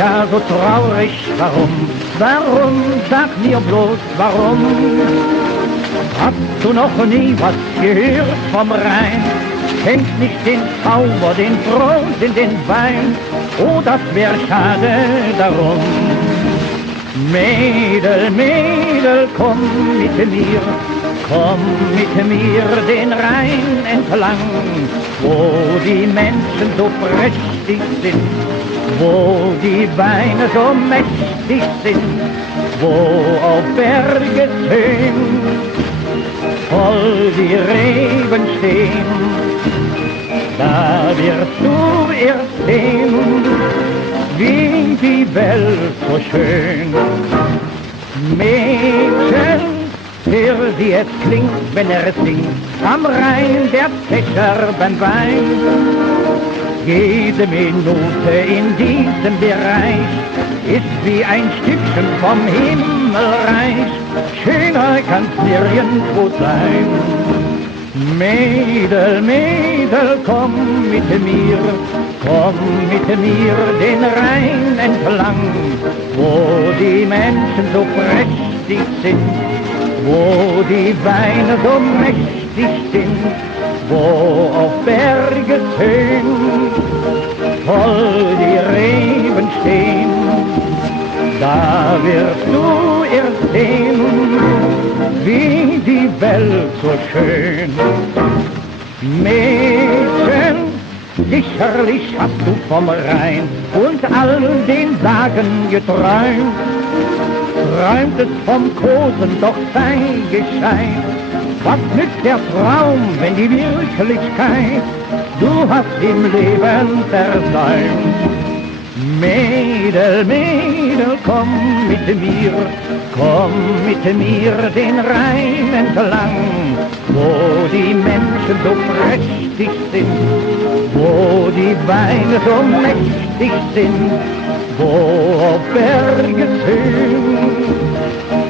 ja so traurig, warum? Warum, sag mir bloß, warum? Hast du noch nie was gehört vom Rhein? Kennst nicht den Zauber, den Brot in den Wein? Oh, das wär schade darum. Mädel, Mädel, komm mit mir den Rhein entlang, wo die Menschen so prächtig sind, wo die Weine so mächtig sind, wo auf Bergeshöhen voll die Reben stehen. Da wirst du erst sehen, wie die Welt so schön. Mädchen, hör wie es klingt, wenn singt, am Rhein der Fächer beim Wein. Jede Minute in diesem Bereich ist wie ein Stückchen vom Himmelreich. Schöner kann's nirgendwo sein. Mädel, Mädel, komm mit mir den Rhein entlang, wo die Menschen so prächtig sind, wo die Weine so mächtig sind, wo auf Bergeshöhen voll die Reben stehen. Da wirst du erst sehen, wie die Welt so schön. Mädchen, sicherlich hast du vom Rhein und all den Sagen geträumt. Träumtest vom Kosen, doch sei gescheit. Was nützt der Traum, wenn die Wirklichkeit du hast im Leben versäumt? Mädel, Mädel, komm mit mir den Rhein entlang, wo die Menschen so prächtig sind, wo die Weine so mächtig sind, wo auf Bergeshöhen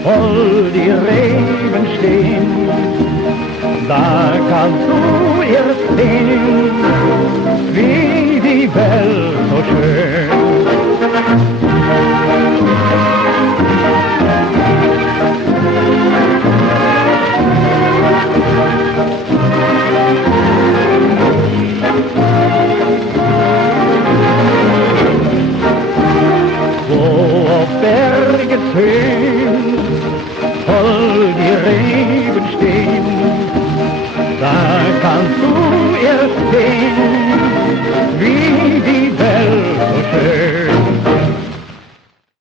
voll die Reben stehen. Da kannst du erst sehen, wie die Welt so schön. Wo auf Bergeshöhen voll die Reben stehen.